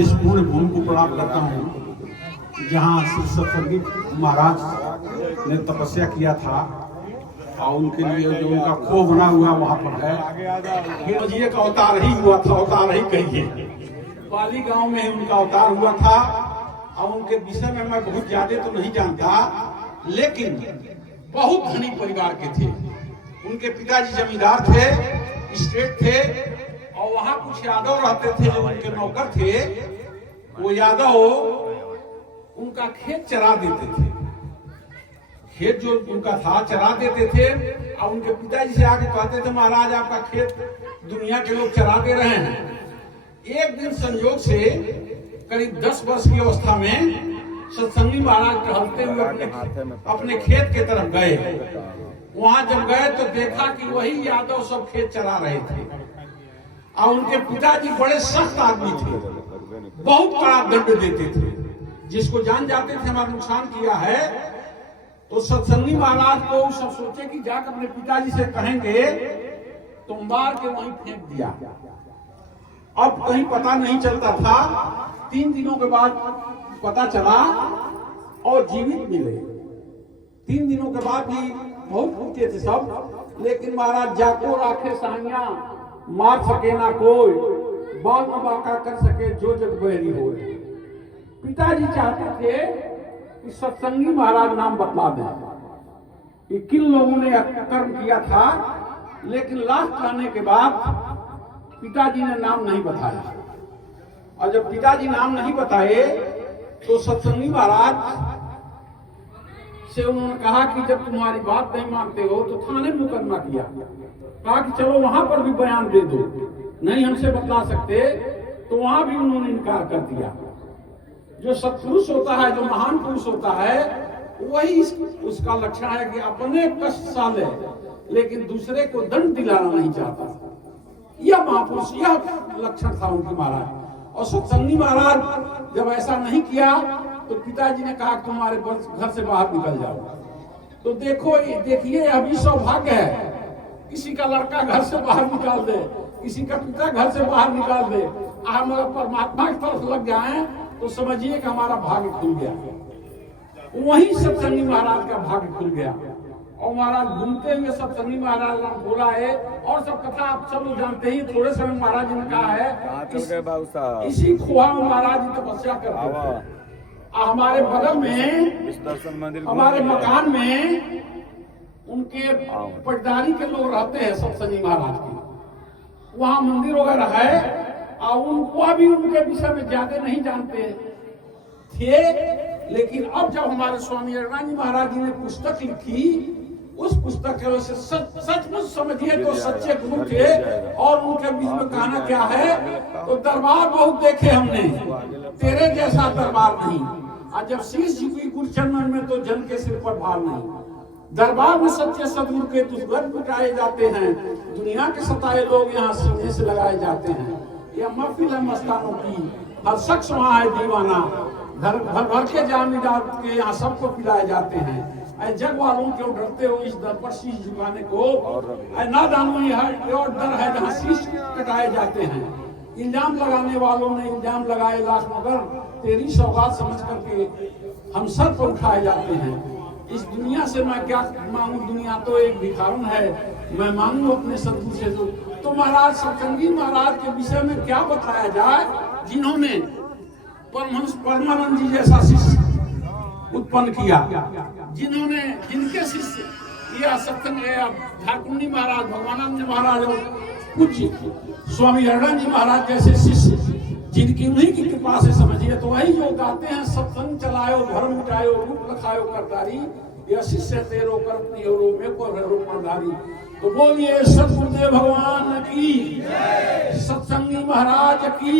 इस पूर्ण भूमि को प्रणाम करता हूँ जहाँ श्री सतसंगी महाराज ने तपस्या किया था और उनके लिए जो उनका खो बना हुआ वहाँ पर है। ये का अवतार ही हुआ था, अवतार ही कहिए। पाली गांव में उनका अवतार हुआ था और उनके विषय में मैं बहुत ज्यादा तो नहीं जानता, लेकिन बहुत धनी परिवार के थे। उनके पिताजी जमींदार थे, स्टेट थे और वहाँ कुछ यादव रहते थे जो उनके नौकर थे। वो यादव उनका खेत चरा देते थे, खेत जो उनका था चरा देते थे और उनके पिताजी से आके कहते थे महाराज आपका खेत दुनिया के लोग चरा दे रहे हैं। एक दिन संयोग से करीब 10 वर्ष की अवस्था में सत्संगी महाराज टहलते हुए अपने खेत के तरफ गए। वहां जब गए तो देखा कि वही यादव सब खेत चला रहे थे और उनके पिताजी बड़े सख्त आदमी थे, बहुत कड़ा दंड देते थे। जिसको जान जाते थे हमारा नुकसान किया है तो सत्संगी महाराज को सब सोचे कि जाकर अपने पिताजी से कहेंगे तो मार के वहीं फेंक दिया। अब कहीं पता नहीं चलता था। 3 दिनों के बाद पता चला और जीवित मिले। 3 दिनों के बाद भी बहुत भूखे थे सब, लेकिन महाराज जाको राखे साहिया मार सके ना कोई, बाल न बाका कर सके जो जग बहरी हो। पिताजी चाहते थे कि सत्संगी महाराज नाम बतला दें कि किन लोगों ने कर्म किया था, लेकिन लास्ट आने के बाद पिताजी ने नाम नहीं बताया। और जब पिताजी नाम नहीं बताए तो सत्संगी महाराज से उन्होंने कहा कि जब तुम्हारी बात नहीं मानते हो तो थाने मुकदमा किया। कहा कि चलो वहां पर भी बयान दे दो, नहीं हमसे बतला सकते, तो वहां भी उन्होंने इनकार कर दिया। जो सत्पुरुष होता है, जो महान पुरुष होता है, वही उसका लक्षण है कि अपने कष्ट साले लेकिन दूसरे को दंड दिलाना नहीं चाहता। यह महापुरुष, यह लक्षण था उनकी महाराज। और सत्संगी महाराज जब ऐसा नहीं किया तो पिताजी ने कहा तुम्हारे घर से बाहर निकल जाओ। तो देखिए अभी सौभाग्य है, किसी का लड़का घर से बाहर निकाल दे, किसी का पिता घर से बाहर निकाल दे, हम परमात्मा की तरफ लग जाए तो समझिए कि हमारा भाग्य खुल गया। वही सत्संगी महाराज का भाग्य खुल गया और महाराज घूमते हुए सत्संगी महाराज नाम बोला है। और सब कथा आप सब लोग जानते ही। थोड़े समय महाराज जी ने कहा है इसी खुआ में महाराज जी तपस्या करते थे। हमारे बगल में हमारे मकान में उनके पटदारी के लोग रहते हैं सत्संगी महाराज के, वहाँ मंदिर वगैरह है और उनको भी उनके विषय में ज्यादा नहीं जानते थे। लेकिन अब जब हमारे स्वामी अरणाजी महाराज जी ने पुस्तक लिखी, उस पुस्तक के वजह से सचमुच समझिए तो सच्चे गुरु थे। और उनके बीच में कहना क्या है तो दरबार बहुत देखे हमने, तेरे जैसा दरबार नहीं। और जब शीश झुकी गुरु चरण में तो जन के सिर पर भार नहीं। दरबार में सच्चे सदगुरु के दुष्गत मिटाए जाते हैं, दुनिया के सताए लोग यहाँ सीने से लगाए जाते हैं। यह महफिल है मस्तानों की, हर शख्स वहाँ है दीवाना, घर भर के जामीदार के यहाँ सबको पिलाए जाते हैं। जग वालों क्यों डरते हो इस दर पर शीश झुकाने को, नादानों यह डर है जहाँ शीश कटाए जाते हैं। इल्जाम लगाने वालों ने इल्जाम लगाए लाश, मगर तेरी सौगात समझ करके हम सर पर उठाए जाते हैं। इस दुनिया से मैं क्या मांगू, दुनिया तो एक भिखारन है, मैं मांगू अपने सदगुरु से। तो महाराज सत्संगी महाराज के विषय में क्या बताया जाए, जिन्होंने परमानंद जी जैसा शिष्य उत्पन्न किया, जिनके शिष्य यह सत्संग झारकुंडी महाराज, भगवानंद महाराज और पूज्य स्वामी अरणाजी महाराज जैसे शिष्य, जिनकी उन्हीं की कृपा से समझिए तो वही जो गाते हैं सत्संग चलायो धर्म मिटायो रूप लखायो करतारी, यह शिष्य तेरो करती और में को रोपणधारी। तो बोलिए सतगुरुदेव भगवान की, सत्संगी महाराज की।